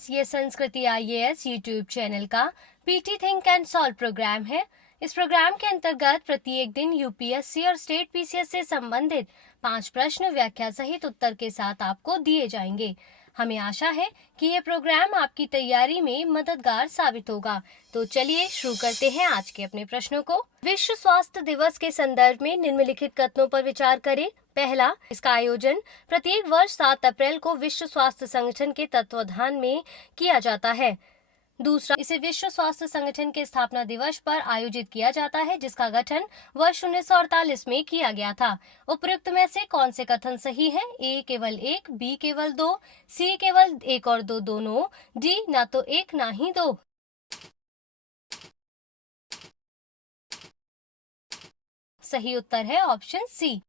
Students, ये Sanskriti IAS YouTube channel का PT think and solve programme है। इस प्रोग्राम के अंतर्गत प्रत्येक दिन यूपीएससी और स्टेट पीसीएस से संबंधित 5 प्रश्न व्याख्या सहित उत्तर के साथ आपको दिए जाएंगे। हमें आशा है कि ये प्रोग्राम आपकी तैयारी में मददगार साबित होगा। तो चलिए शुरू करते हैं आज के अपने प्रश्नों को। विश्व स्वास्थ्य दिवस के संदर्भ में निम्नलिखित कथनों पर विचार करें। पहला, इसका आयोजन प्रत्येक वर्ष 7 अप्रैल को विश्व स्वास्थ्य संगठन के तत्वाधान में किया जाता है। दूसरा, इसे विश्व स्वास्थ्य संगठन के स्थापना दिवस पर आयोजित किया जाता है, जिसका गठन वर्ष 1948 में किया गया था। उपयुक्त में से कौन से कथन सही है? ए केवल 1, बी केवल 2, सी केवल 1 और 2 दोनों, डी ना तो 1 ना ही 2। सही उत्तर है ऑप्शन सी।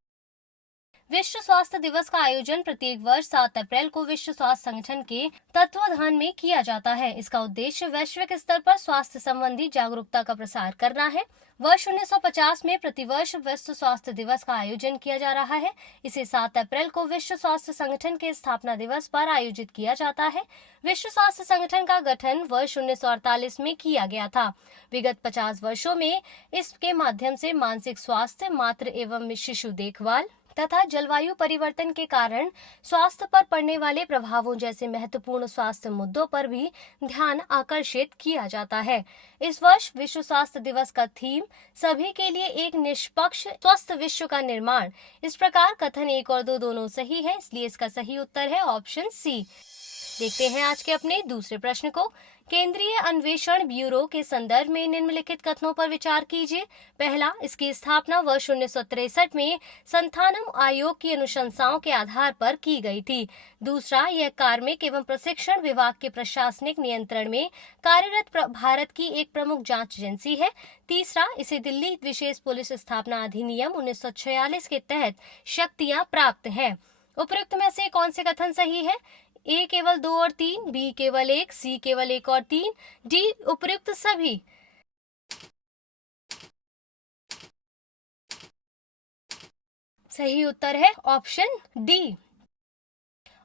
विश्व स्वास्थ्य दिवस का आयोजन प्रत्येक वर्ष 7 अप्रैल को विश्व स्वास्थ्य संगठन के तत्वाधान में किया जाता है। इसका उद्देश्य वैश्विक स्तर पर स्वास्थ्य संबंधी जागरूकता का प्रसार करना है। वर्ष 1950 में प्रतिवर्ष विश्व स्वास्थ्य दिवस का आयोजन किया जा रहा है। इसे 7 अप्रैल को विश्व स्वास्थ्य संगठन के स्थापना दिवस पर आयोजित किया जाता है। विश्व स्वास्थ्य संगठन का गठन वर्ष 1948 में किया गया था। विगत 50 वर्षों में इसके माध्यम से मानसिक स्वास्थ्य, मातृ एवं शिशु देखभाल तथा जलवायु परिवर्तन के कारण स्वास्थ्य पर पड़ने वाले प्रभावों जैसे महत्वपूर्ण स्वास्थ्य मुद्दों पर भी ध्यान आकर्षित किया जाता है। इस वर्ष विश्व स्वास्थ्य दिवस का थीम सभी के लिए एक निष्पक्ष स्वस्थ विश्व का निर्माण। इस प्रकार कथन 1 और 2 दोनों सही है, इसलिए इसका सही उत्तर है ऑप्शन सी। देखते हैं आज के अपने दूसरे प्रश्न को। केंद्रीय अन्वेषण ब्यूरो के संदर्भ में निम्नलिखित कथनों पर विचार कीजिए। पहला, इसकी स्थापना वर्ष 1963 में संथानम आयोग की अनुशंसाओं के आधार पर की गई थी। दूसरा, यह कार्मिक एवं प्रशिक्षण विभाग के प्रशासनिक नियंत्रण में कार्यरत भारत की एक प्रमुख जांच एजेंसी है। तीसरा, इसे दिल्ली विशेष पुलिस स्थापना अधिनियम 1946 के तहत शक्तियां प्राप्त हैं। उपयुक्त में से कौन से कथन सही है? ए केवल 2 और 3, बी केवल 1, सी केवल 1 और 3, डी उपयुक्त सभी। सही उत्तर है ऑप्शन डी।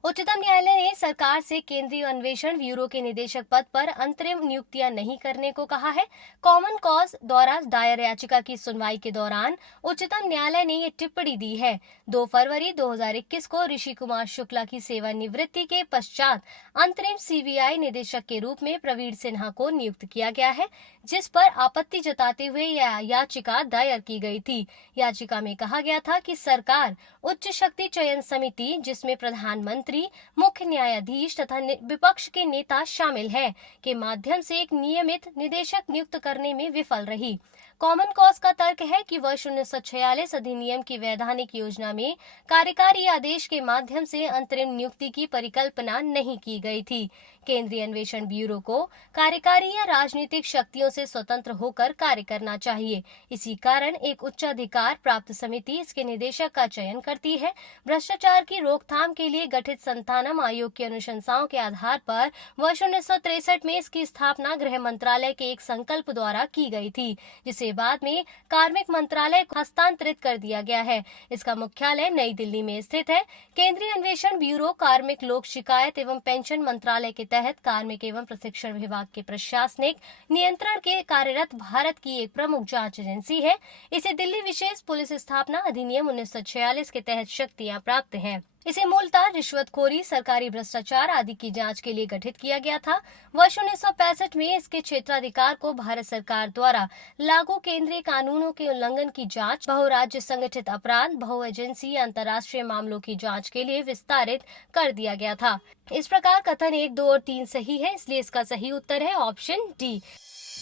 उच्चतम न्यायालय ने सरकार से केंद्रीय अन्वेषण ब्यूरो के निदेशक पद पर अंतरिम नियुक्तियां नहीं करने को कहा है। कॉमन कॉज द्वारा दायर याचिका की सुनवाई के दौरान उच्चतम न्यायालय ने ये टिप्पणी दी है। 2 फरवरी 2021 को ऋषि कुमार शुक्ला की सेवानिवृत्ति के पश्चात अंतरिम सीबीआई निदेशक के रूप में प्रवीण सिन्हा को नियुक्त किया गया है, जिस पर आपत्ति जताते हुए यह याचिका दायर की गई थी। याचिका में कहा गया था कि सरकार उच्च शक्ति चयन समिति, जिसमें प्रधानमंत्री, मुख्य न्यायाधीश तथा विपक्ष के नेता शामिल हैं, के माध्यम से एक नियमित निदेशक नियुक्त करने में विफल रही। कॉमन कॉज का तर्क है कि वर्ष 1946 अधिनियम की वैधानिक योजना में कार्यकारी आदेश के माध्यम से अंतरिम नियुक्ति की परिकल्पना नहीं की गई थी। केंद्रीय अन्वेषण ब्यूरो को कार्यकारी या राजनीतिक शक्तियों से स्वतंत्र होकर कार्य करना चाहिए। इसी कारण एक उच्चाधिकार प्राप्त समिति इसके निदेशक का चयन करती है। भ्रष्टाचार की रोकथाम के लिए गठित संथानम आयोग की अनुशंसाओं के आधार पर वर्ष 1963 में इसकी स्थापना गृह मंत्रालय के एक संकल्प द्वारा की गई थी, जिसे बाद में कार्मिक मंत्रालय को हस्तांतरित कर दिया गया है। इसका मुख्यालय नई दिल्ली में स्थित है। केंद्रीय अन्वेषण ब्यूरो कार्मिक लोक शिकायत एवं पेंशन मंत्रालय के तहत कार्मिक एवं प्रशिक्षण विभाग के प्रशासनिक नियंत्रण के कार्यरत भारत की एक प्रमुख जांच एजेंसी है। इसे दिल्ली विशेष पुलिस स्थापना अधिनियम 1946 के तहत शक्तियां प्राप्त हैं। इसे मूलतः रिश्वतखोरी, सरकारी भ्रष्टाचार आदि की जांच के लिए गठित किया गया था। वर्ष 1965 में इसके क्षेत्राधिकार को भारत सरकार द्वारा लागू केंद्रीय कानूनों के उल्लंघन की जांच, बहुराज्य संगठित अपराध, बहु एजेंसी या अंतर्राष्ट्रीय मामलों की जांच के लिए विस्तारित कर दिया गया था। इस प्रकार कथन 1, 2 और 3 सही है, इसलिए इसका सही उत्तर है ऑप्शन डी।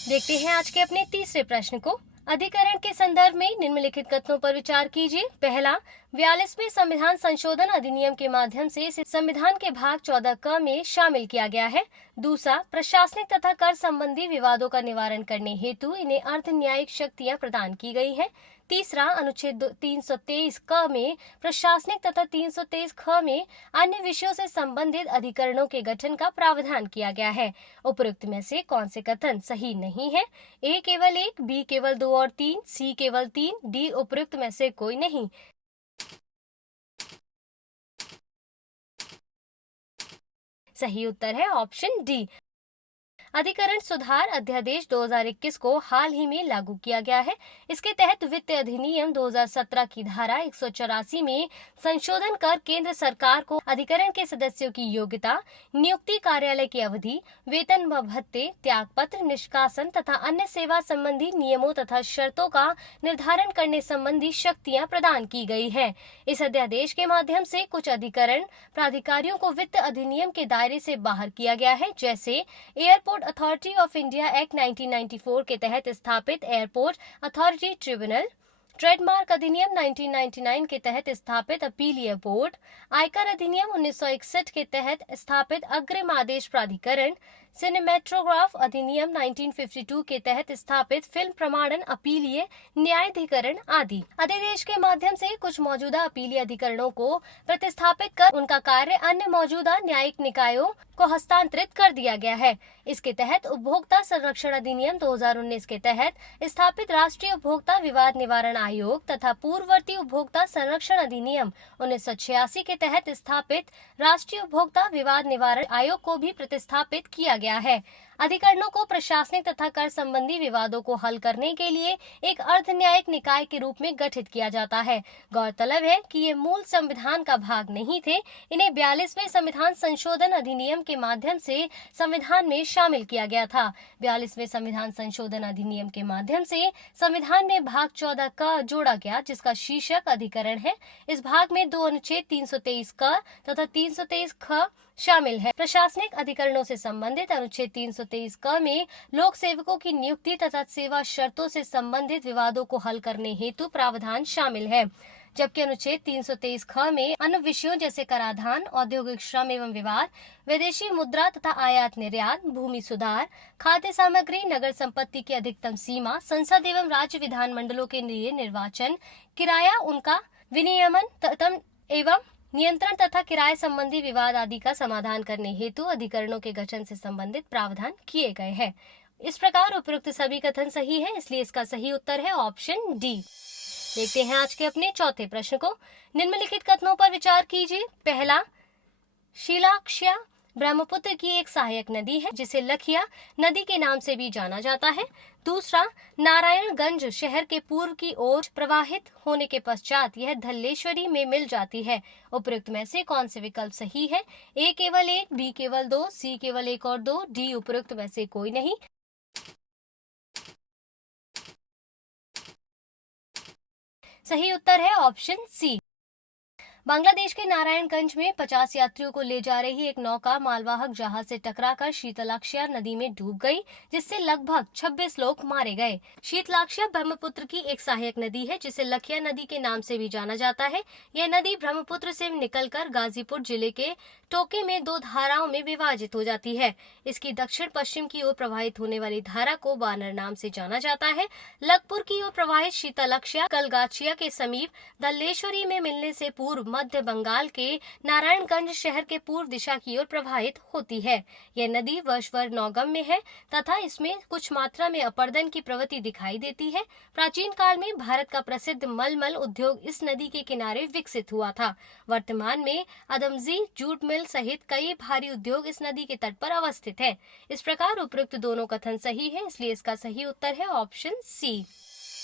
देखते हैं आज के अपने तीसरे प्रश्न को। अधिकरण के संदर्भ में निम्नलिखित कथनों पर विचार कीजिए। पहला, 42वें संविधान संशोधन अधिनियम के माध्यम से इसे संविधान के भाग 14 क में शामिल किया गया है। दूसरा, प्रशासनिक तथा कर संबंधी विवादों का निवारण करने हेतु इन्हें अर्ध न्यायिक शक्तियां प्रदान की गई हैं। तीसरा, अनुच्छेद 323 क में प्रशासनिक तथा 323 ख में अन्य विषयों से संबंधित अधिकरणों के गठन का प्रावधान किया गया है। उपयुक्त में से कौन से कथन सही नहीं है? ए केवल 1, बी केवल 2 और 3, सी केवल 3, डी उपयुक्त में से कोई नहीं। सही उत्तर है ऑप्शन डी। अधिकरण सुधार अध्यादेश 2021 को हाल ही में लागू किया गया है। इसके तहत वित्त अधिनियम 2017 की धारा 184 में संशोधन कर केंद्र सरकार को अधिकरण के सदस्यों की योग्यता, नियुक्ति, कार्यालय की अवधि, वेतन व भत्ते, त्यागपत्र, निष्कासन तथा अन्य सेवा संबंधी नियमों तथा शर्तों का निर्धारण करने संबंधी शक्तियां प्रदान की गई है। इस अध्यादेश के माध्यम से कुछ अधिकरण प्राधिकारियों को वित्त अधिनियम के दायरे से बाहर किया गया है, जैसे airport authority of India act 1994 के तहत स्थापित एयरपोर्ट अथॉरिटी ट्रिब्यूनल, ट्रेडमार्क अधिनियम 1999 के तहत स्थापित अपीलीय बोर्ड, आयकर अधिनियम 1961 के तहत स्थापित अग्रिम आदेश प्राधिकरण, सिनेमेटोग्राफ अधिनियम 1952 के तहत स्थापित फिल्म प्रमाणन अपीलीय न्यायाधिकरण आदि। अध्यादेश के माध्यम से कुछ मौजूदा अपीलीय अधिकरणों को प्रतिस्थापित कर उनका कार्य अन्य मौजूदा न्यायिक निकायों को हस्तांतरित कर दिया गया है। इसके तहत उपभोक्ता संरक्षण अधिनियम 2019 के तहत स्थापित राष्ट्रीय उपभोक्ता विवाद निवारण आयोग तथा पूर्ववर्ती उपभोक्ता संरक्षण अधिनियम 1986 के तहत स्थापित राष्ट्रीय उपभोक्ता विवाद निवारण आयोग को भी प्रतिस्थापित किया गया है। अधिकरणों को प्रशासनिक तथा कर संबंधी विवादों को हल करने के लिए एक अर्ध न्यायिक निकाय के रूप में गठित किया जाता है। गौरतलब है कि ये मूल संविधान का भाग नहीं थे। इन्हें 42वें संविधान संशोधन अधिनियम के माध्यम से संविधान में शामिल किया गया था। 42वें संविधान संशोधन अधिनियम के माध्यम से संविधान में भाग 14 का जोड़ा गया, जिसका शीर्षक अधिकरण है। इस भाग में 2 अनुच्छेद 323 क तथा 323 ख शामिल है। प्रशासनिक अधिकरणों से संबंधित अनुच्छेद 323 क में लोक सेवकों की नियुक्ति तथा सेवा शर्तों से संबंधित विवादों को हल करने हेतु प्रावधान शामिल है, जबकि अनुच्छेद 323 ख में अन्य विषयों जैसे कराधान, औद्योगिक श्रम एवं विवाद, विदेशी मुद्रा तथा आयात निर्यात, भूमि सुधार, खाद्य सामग्री, नगर संपत्ति की अधिकतम सीमा, संसद एवं राज्य विधानमंडलों के लिए निर्वाचन, किराया, उनका विनियमन एवं नियंत्रण तथा किराए संबंधी विवाद आदि का समाधान करने हेतु अधिकरणों के गठन से संबंधित प्रावधान किए गए हैं। इस प्रकार उपयुक्त सभी कथन सही है, इसलिए इसका सही उत्तर है ऑप्शन डी। देखते हैं आज के अपने चौथे प्रश्न को। निम्नलिखित कथनों पर विचार कीजिए। पहला, शीलाक्ष्या ब्रह्मपुत्र की एक सहायक नदी है जिसे लखिया नदी के नाम से भी जाना जाता है। दूसरा, नारायणगंज शहर के पूर्व की ओर प्रवाहित होने के पश्चात यह धल्लेश्वरी में मिल जाती है। उपयुक्त में से कौन से विकल्प सही है? ए केवल 1, बी केवल 2, सी केवल 1 और 2, डी उपयुक्त में से कोई नहीं। सही उत्तर है ऑप्शन सी। बांग्लादेश के नारायणगंज में 50 यात्रियों को ले जा रही एक नौका मालवाहक जहाज से टकराकर शीतलाक्ष्या नदी में डूब गई, जिससे लगभग 26 लोग मारे गए। शीतलाक्ष्या ब्रह्मपुत्र की एक सहायक नदी है जिसे लखिया नदी के नाम से भी जाना जाता है। यह नदी ब्रह्मपुत्र से निकलकर गाजीपुर जिले के टोके में 2 धाराओं में विभाजित हो जाती है। इसकी दक्षिण पश्चिम की ओर प्रवाहित होने वाली धारा को बानर नाम से जाना जाता है। लगपुर की ओर प्रवाहित शीतलाक्ष्या कलगाचिया के समीप धल्लेश्वरी में मिलने से पूर्व मध्य बंगाल के नारायणगंज शहर के पूर्व दिशा की ओर प्रवाहित होती है। यह नदी वर्षभर नौगम्य है तथा इसमें कुछ मात्रा में अपरदन की प्रवृत्ति दिखाई देती है। प्राचीन काल में भारत का प्रसिद्ध मलमल उद्योग इस नदी के किनारे विकसित हुआ था। वर्तमान में अदमजी, जूट मिल सहित कई भारी उद्योग इस नदी के तट पर अवस्थित है। इस प्रकार उपयुक्त दोनों कथन सही है, इसलिए इसका सही उत्तर है ऑप्शन सी।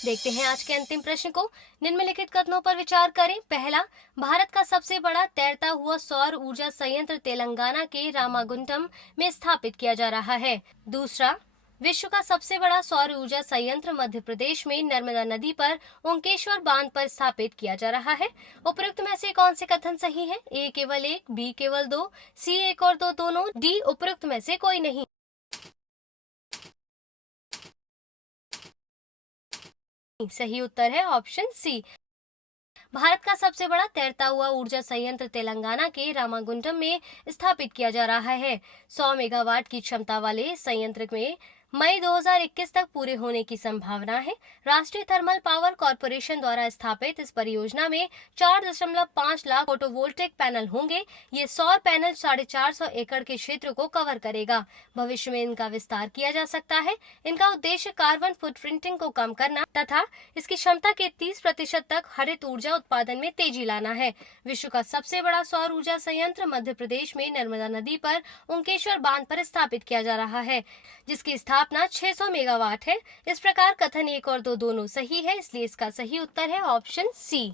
देखते हैं आज के अंतिम प्रश्न को। निम्नलिखित कथनों पर विचार करें। पहला, भारत का सबसे बड़ा तैरता हुआ सौर ऊर्जा संयंत्र तेलंगाना के रामागुंडम में स्थापित किया जा रहा है। दूसरा, विश्व का सबसे बड़ा सौर ऊर्जा संयंत्र मध्य प्रदेश में नर्मदा नदी पर ओंकेश्वर बांध पर स्थापित किया जा रहा है। उपयुक्त में से कौन से कथन सही है? ए केवल 1, बी केवल 2, सी 1 और 2 दोनों, डी उपयुक्त में से कोई नहीं। सही उत्तर है ऑप्शन सी। भारत का सबसे बड़ा तैरता हुआ ऊर्जा संयंत्र तेलंगाना के रामागुंडम में स्थापित किया जा रहा है। 100 मेगावाट की क्षमता वाले संयंत्र में मई 2021 तक पूरे होने की संभावना है। राष्ट्रीय थर्मल पावर कॉरपोरेशन द्वारा स्थापित इस परियोजना में 4.5 लाख फोटोवोल्टेक पैनल होंगे। ये सौर पैनल 450 एकड़ के क्षेत्र को कवर करेगा। भविष्य में इनका विस्तार किया जा सकता है। इनका उद्देश्य कार्बन फुटप्रिंटिंग को कम करना तथा इसकी क्षमता के 30% तक हरित ऊर्जा उत्पादन में तेजी लाना है। विश्व का सबसे बड़ा सौर ऊर्जा संयंत्र मध्य प्रदेश में नर्मदा नदी पर ओंकेश्वर बांध पर स्थापित किया जा रहा है, जिसकी स्थापना 600 मेगावाट है। इस प्रकार कथन 1 और 2 दोनों सही है, इसलिए इसका सही उत्तर है ऑप्शन सी।